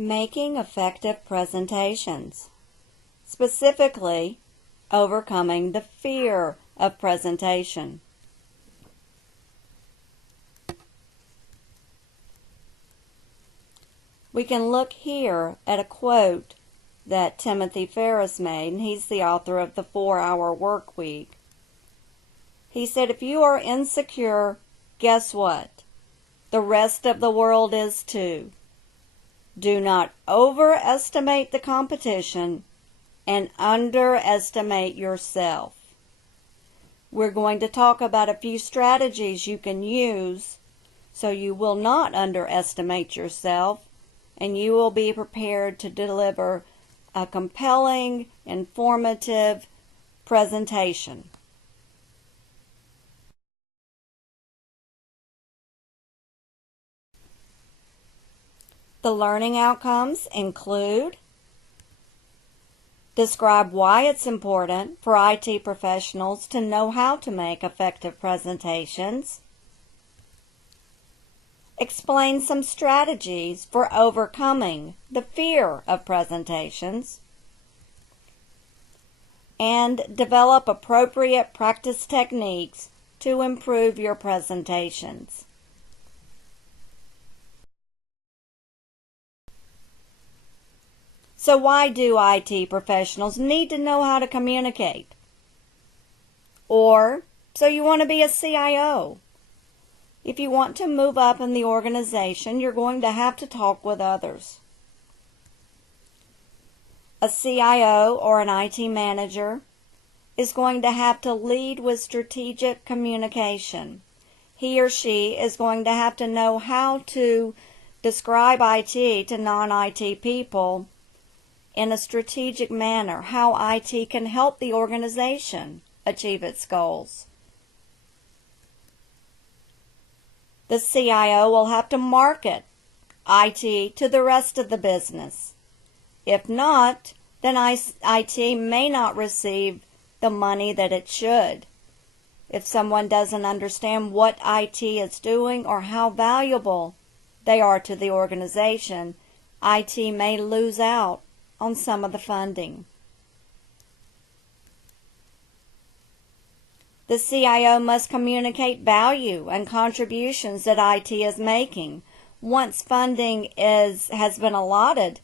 Making effective presentations. Specifically, overcoming the fear of presentation. We can look here at a quote that Timothy Ferriss made, and he's the author of the 4-Hour Work Week. He said, if you are insecure, guess what? The rest of the world is too. Do not overestimate the competition and underestimate yourself. We're going to talk about a few strategies you can use so you will not underestimate yourself and you will be prepared to deliver a compelling, informative presentation. The learning outcomes include: describe why it's important for IT professionals to know how to make effective presentations. Explain some strategies for overcoming the fear of presentations. And develop appropriate practice techniques to improve your presentations. So why do IT professionals need to know how to communicate? Or, so you want to be a CIO. If you want to move up in the organization, you're going to have to talk with others. A CIO or an IT manager is going to have to lead with strategic communication. He or she is going to have to know how to describe IT to non-IT people in a strategic manner, how IT can help the organization achieve its goals. The CIO will have to market IT to the rest of the business. If not, then IT may not receive the money that it should. If someone doesn't understand what IT is doing or how valuable they are to the organization, IT may lose out on some of the funding. The CIO must communicate value and contributions that IT is making. Once funding has been allotted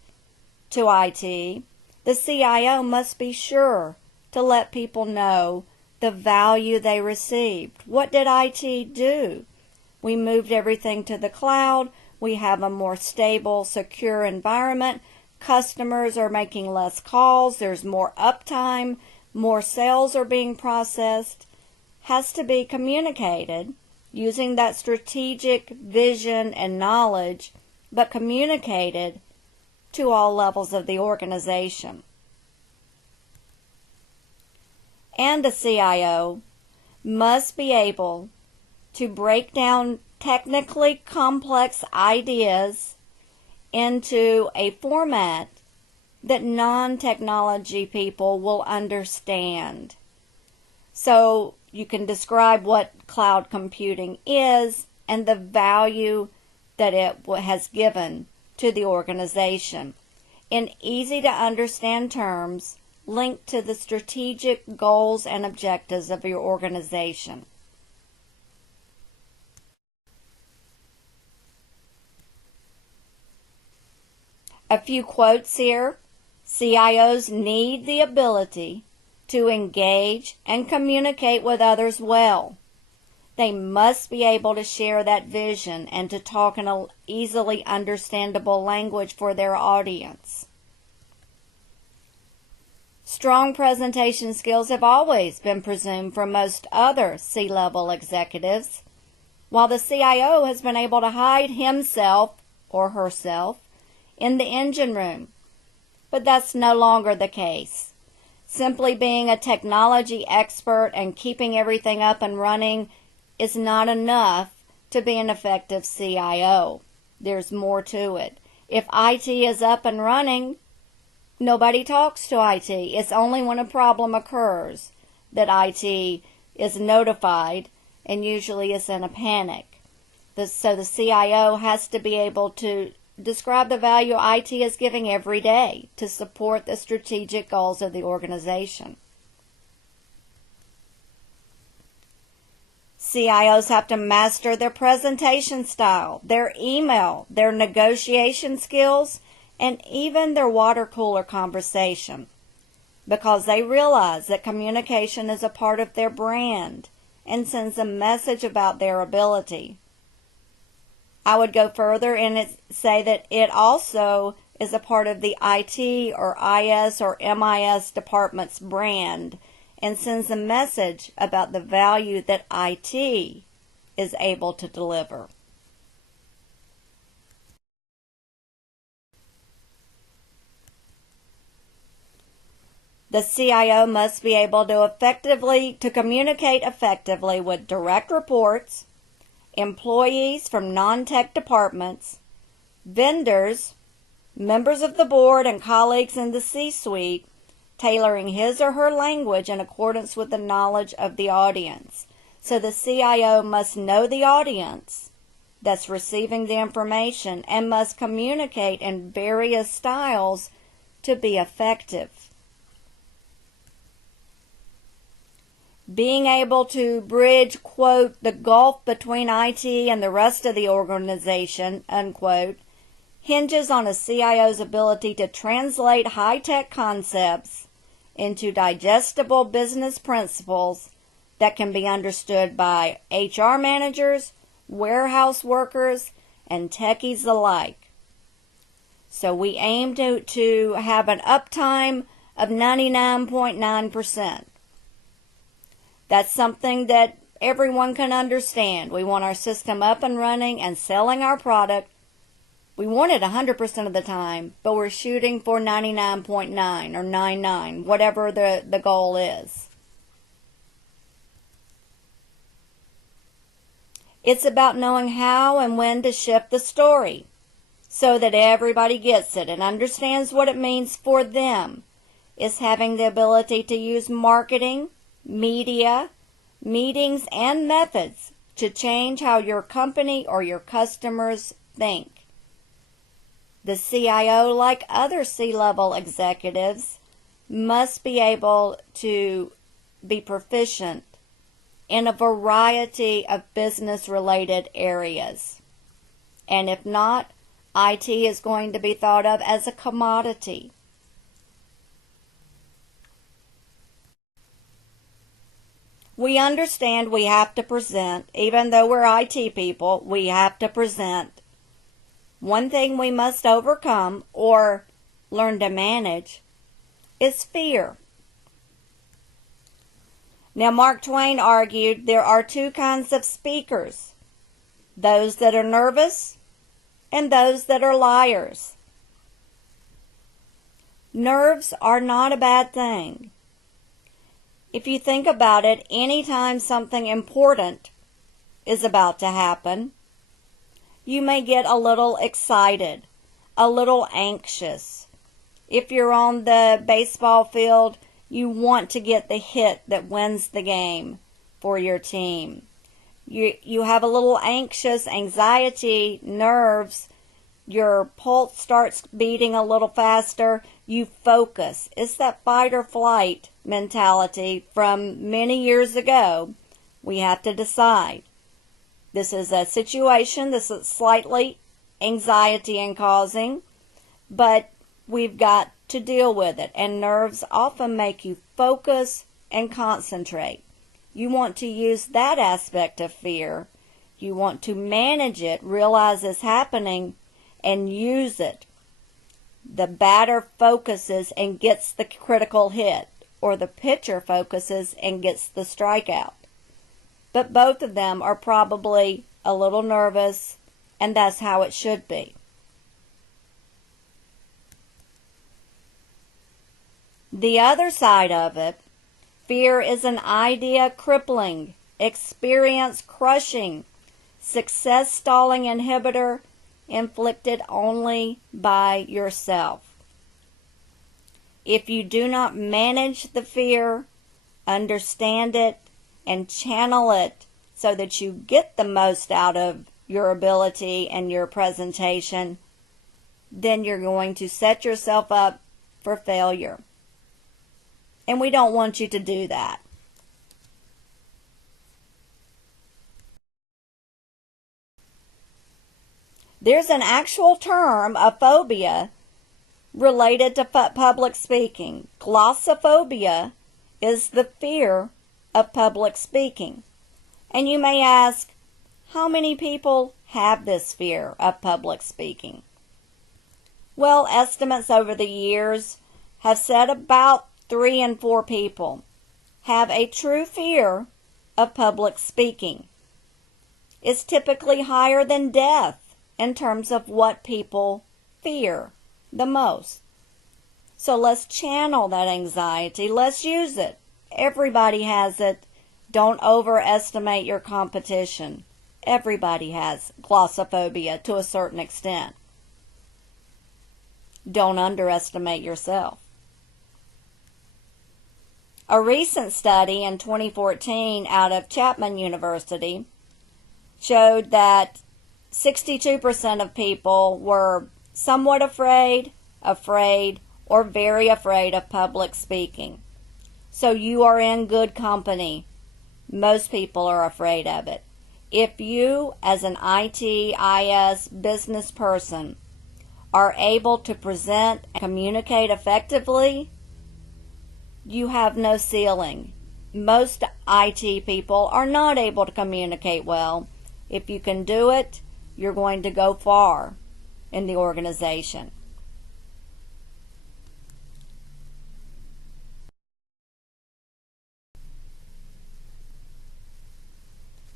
to IT, the CIO must be sure to let people know the value they received. What did IT do? We moved everything to the cloud. We have a more stable, secure environment. Customers are making less calls. There's more uptime. More sales are being processed. Has to be communicated using that strategic vision and knowledge, but communicated to all levels of the organization. And the CIO must be able to break down technically complex ideas into a format that non-technology people will understand. So you can describe what cloud computing is and the value that it has given to the organization in easy to understand terms linked to the strategic goals and objectives of your organization. A few quotes here. CIOs need the ability to engage and communicate with others well. They must be able to share that vision and to talk in an easily understandable language for their audience. Strong presentation skills have always been presumed for most other C-level executives, while the CIO has been able to hide himself or herself in the engine room. But that's no longer the case. Simply being a technology expert and keeping everything up and running is not enough to be an effective CIO. There's more to it. If IT is up and running, nobody talks to IT. It's only when a problem occurs that IT is notified, and usually it's in a panic. So the CIO has to be able to describe the value IT is giving every day to support the strategic goals of the organization. CIOs have to master their presentation style, their email, their negotiation skills, and even their water cooler conversation, because they realize that communication is a part of their brand and sends a message about their ability. I would go further and say that it also is a part of the IT or IS or MIS department's brand and sends a message about the value that IT is able to deliver. The CIO must be able to communicate effectively with direct reports, employees from non-tech departments, vendors, members of the board, and colleagues in the C-suite, tailoring his or her language in accordance with the knowledge of the audience. So the CIO must know the audience that's receiving the information and must communicate in various styles to be effective. Being able to bridge, quote, the gulf between IT and the rest of the organization, unquote, hinges on a CIO's ability to translate high-tech concepts into digestible business principles that can be understood by HR managers, warehouse workers, and techies alike. So we aim to have an uptime of 99.9%. That's something that everyone can understand. We want our system up and running and selling our product. We want it 100% of the time, but we're shooting for 99.9 or 99, whatever the goal is. It's about knowing how and when to shift the story so that everybody gets it and understands what it means for them. It's having the ability to use marketing, media, meetings, and methods to change how your company or your customers think. The CIO, like other C-level executives, must be able to be proficient in a variety of business-related areas. And if not, IT is going to be thought of as a commodity. We understand we have to present, even though we're IT people, we have to present. One thing we must overcome or learn to manage is fear. Now, Mark Twain argued there are two kinds of speakers, those that are nervous and those that are liars. Nerves are not a bad thing. If you think about it, anytime something important is about to happen, you may get a little excited, a little anxious. If you're on the baseball field, you want to get the hit that wins the game for your team. You have a little anxiety, nerves, your pulse starts beating a little faster, you focus. It's that fight or flight mentality from many years ago. We have to decide. This is a situation that's slightly anxiety causing, but we've got to deal with it. And nerves often make you focus and concentrate. You want to use that aspect of fear. You want to manage it, realize it's happening, and use it. The batter focuses and gets the critical hit, or the pitcher focuses and gets the strikeout. But both of them are probably a little nervous, and that's how it should be. The other side of it, fear is an idea crippling, experience crushing, success stalling inhibitor inflicted only by yourself. If you do not manage the fear, understand it, and channel it so that you get the most out of your ability and your presentation, then you're going to set yourself up for failure. And we don't want you to do that. There's an actual term, a phobia, related to public speaking. Glossophobia is the fear of public speaking. And you may ask, how many people have this fear of public speaking? Well, estimates over the years have said about 3 in 4 people have a true fear of public speaking. It's typically higher than death in terms of what people fear the most. So let's channel that anxiety. Let's use it. Everybody has it. Don't overestimate your competition. Everybody has glossophobia to a certain extent. Don't underestimate yourself. A recent study in 2014 out of Chapman University showed that 62% of people were somewhat afraid, or very afraid of public speaking. So you are in good company. Most people are afraid of it. If you, as an ITIS business person, are able to present and communicate effectively, you have no ceiling. Most IT people are not able to communicate well. If you can do it, you're going to go far in the organization.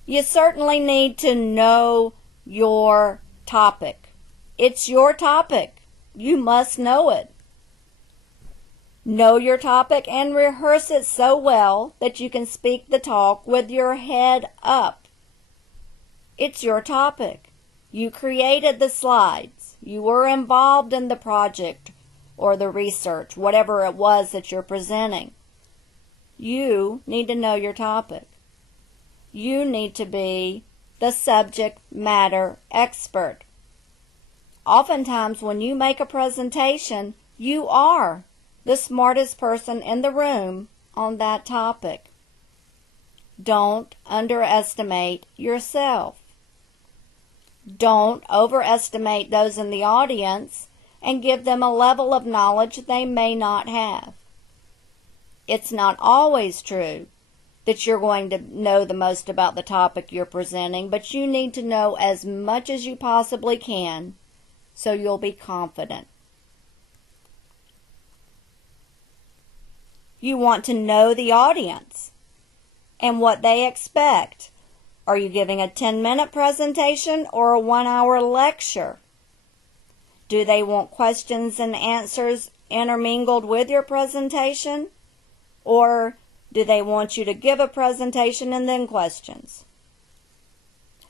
You certainly need to know your topic. It's your topic. You must know it. Know your topic and rehearse it so well that you can speak the talk with your head up. It's your topic. You created the slides. You were involved in the project or the research, whatever it was that you're presenting. You need to know your topic. You need to be the subject matter expert. Oftentimes when you make a presentation, you are the smartest person in the room on that topic. Don't underestimate yourself. Don't overestimate those in the audience and give them a level of knowledge they may not have. It's not always true that you're going to know the most about the topic you're presenting, but you need to know as much as you possibly can so you'll be confident. You want to know the audience and what they expect. Are you giving a 10-minute presentation or a 1-hour lecture? Do they want questions and answers intermingled with your presentation? Or do they want you to give a presentation and then questions?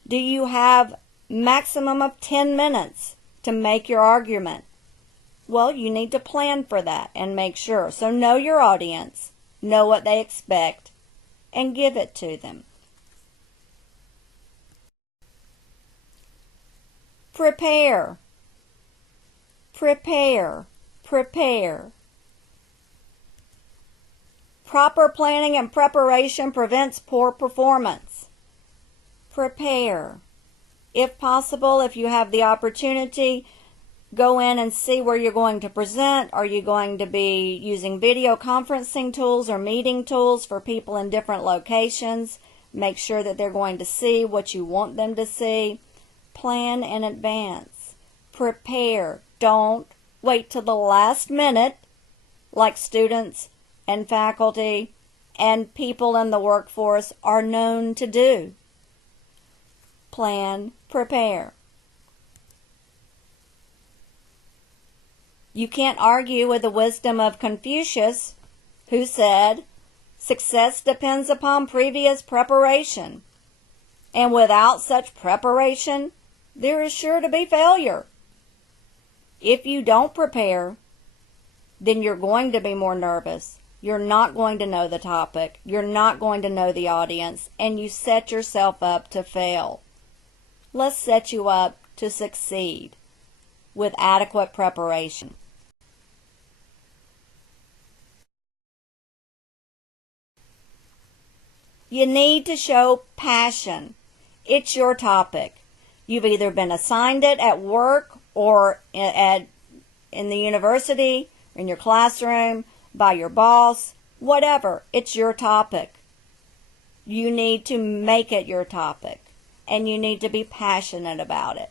Do you have maximum of 10 minutes to make your argument? Well, you need to plan for that and make sure. So know your audience, know what they expect, and give it to them. Prepare. Prepare. Prepare. Proper planning and preparation prevents poor performance. Prepare. If possible, if you have the opportunity, go in and see where you're going to present. Are you going to be using video conferencing tools or meeting tools for people in different locations? Make sure that they're going to see what you want them to see. Plan in advance. Prepare. Don't wait till the last minute like students and faculty and people in the workforce are known to do. Plan, prepare. You can't argue with the wisdom of Confucius, who said, "Success depends upon previous preparation, and without such preparation, there is sure to be failure." If you don't prepare, then you're going to be more nervous. You're not going to know the topic. You're not going to know the audience, and you set yourself up to fail. Let's set you up to succeed. with adequate preparation. You need to show passion. It's your topic. You've either been assigned it at work or in the university, in your classroom, by your boss, whatever. It's your topic. You need to make it your topic, and you need to be passionate about it.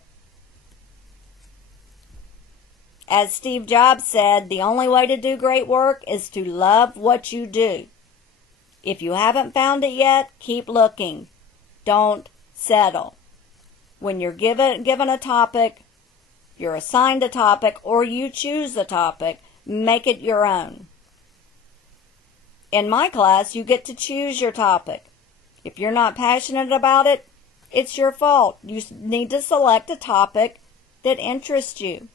As Steve Jobs said, the only way to do great work is to love what you do. If you haven't found it yet, keep looking. Don't settle. When you're given a topic, you're assigned a topic, or you choose a topic, make it your own. In my class, you get to choose your topic. If you're not passionate about it, it's your fault. You need to select a topic that interests you.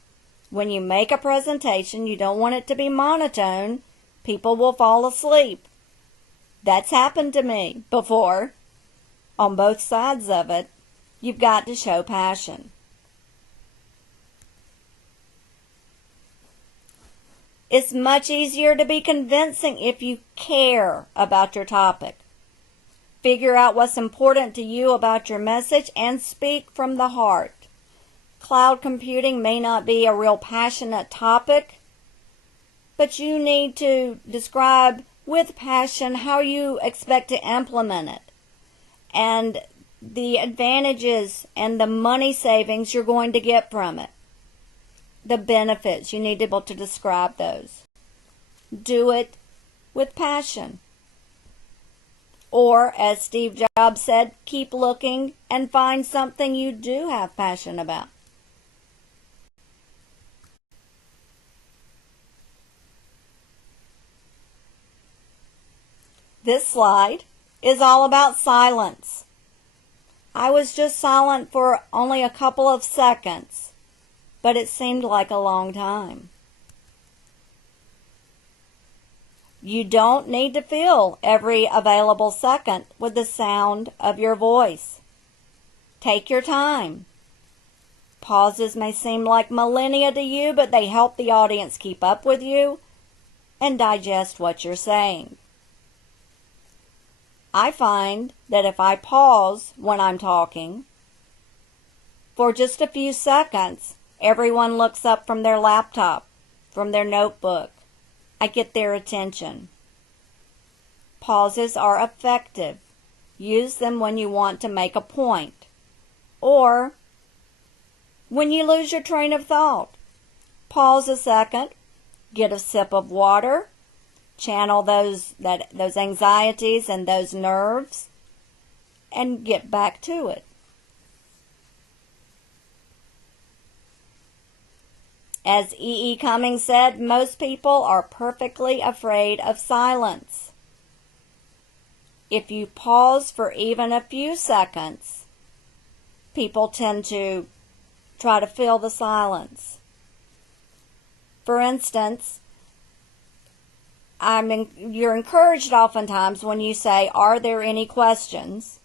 When you make a presentation, you don't want it to be monotone. People will fall asleep. That's happened to me before. On both sides of it, you've got to show passion. It's much easier to be convincing if you care about your topic. Figure out what's important to you about your message and speak from the heart. Cloud computing may not be a real passionate topic, but you need to describe with passion how you expect to implement it and the advantages and the money savings you're going to get from it. The benefits, you need to be able to describe those. Do it with passion. Or, as Steve Jobs said, keep looking and find something you do have passion about. This slide is all about silence. I was just silent for only a couple of seconds, but it seemed like a long time. You don't need to fill every available second with the sound of your voice. Take your time. Pauses may seem like millennia to you, but they help the audience keep up with you and digest what you're saying. I find that if I pause when I'm talking for just a few seconds, everyone looks up from their laptop, from their notebook. I get their attention. Pauses are effective. Use them when you want to make a point, or when you lose your train of thought. Pause a second, get a sip of water, channel those anxieties and those nerves, and get back to it. As E. E. Cummings said, most people are perfectly afraid of silence. If you pause for even a few seconds, people tend to try to fill the silence. For instance, you're encouraged oftentimes when you say, "Are there any questions?"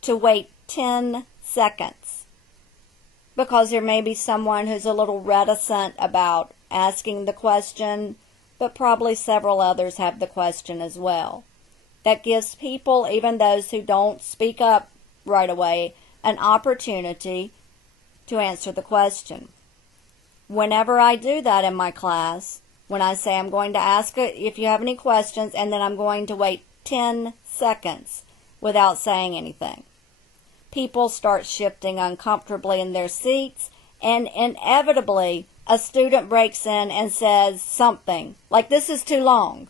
to wait 10 seconds. Because there may be someone who's a little reticent about asking the question, but probably several others have the question as well. That gives people, even those who don't speak up right away, an opportunity to answer the question. Whenever I do that in my class, when I say I'm going to ask if you have any questions, and then I'm going to wait 10 seconds without saying anything, people start shifting uncomfortably in their seats, and inevitably a student breaks in and says something like, "This is too long,"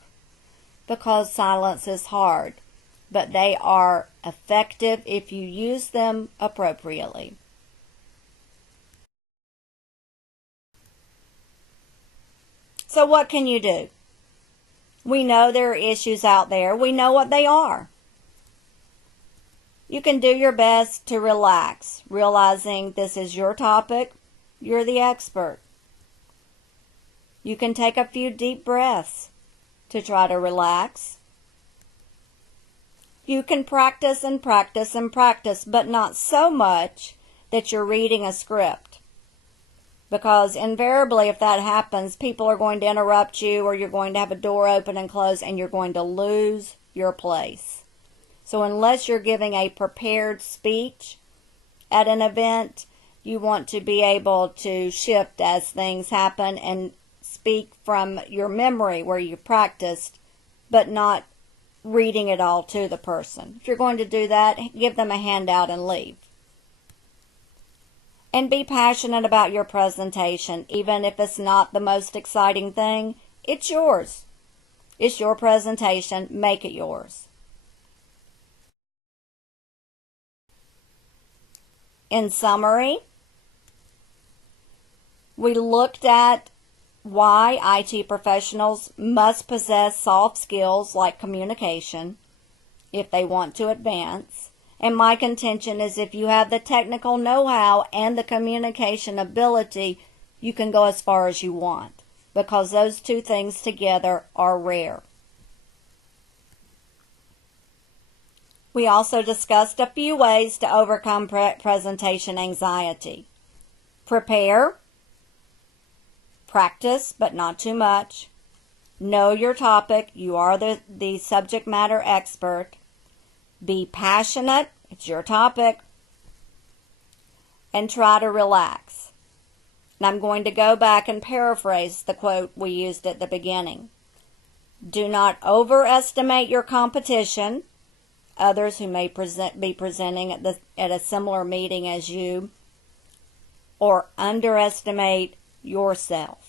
because silence is hard, but they are effective if you use them appropriately. So what can you do? We know there are issues out there. We know what they are. You can do your best to relax, realizing this is your topic. You're the expert. You can take a few deep breaths to try to relax. You can practice and practice and practice, but not so much that you're reading a script. Because invariably, if that happens, people are going to interrupt you, or you're going to have a door open and close, and you're going to lose your place. So unless you're giving a prepared speech at an event, you want to be able to shift as things happen and speak from your memory where you practiced, but not reading it all to the person. If you're going to do that, give them a handout and leave. And be passionate about your presentation. Even if it's not the most exciting thing, it's yours. It's your presentation. Make it yours. In summary, we looked at why IT professionals must possess soft skills like communication if they want to advance. And my contention is if you have the technical know-how and the communication ability, you can go as far as you want, because those two things together are rare. We also discussed a few ways to overcome presentation anxiety. Prepare. Practice, but not too much. Know your topic. You are the subject matter expert. Be passionate. It's your topic. And try to relax. And I'm going to go back and paraphrase the quote we used at the beginning. Do not overestimate your competition, others who may be presenting at a similar meeting as you, or underestimate yourself.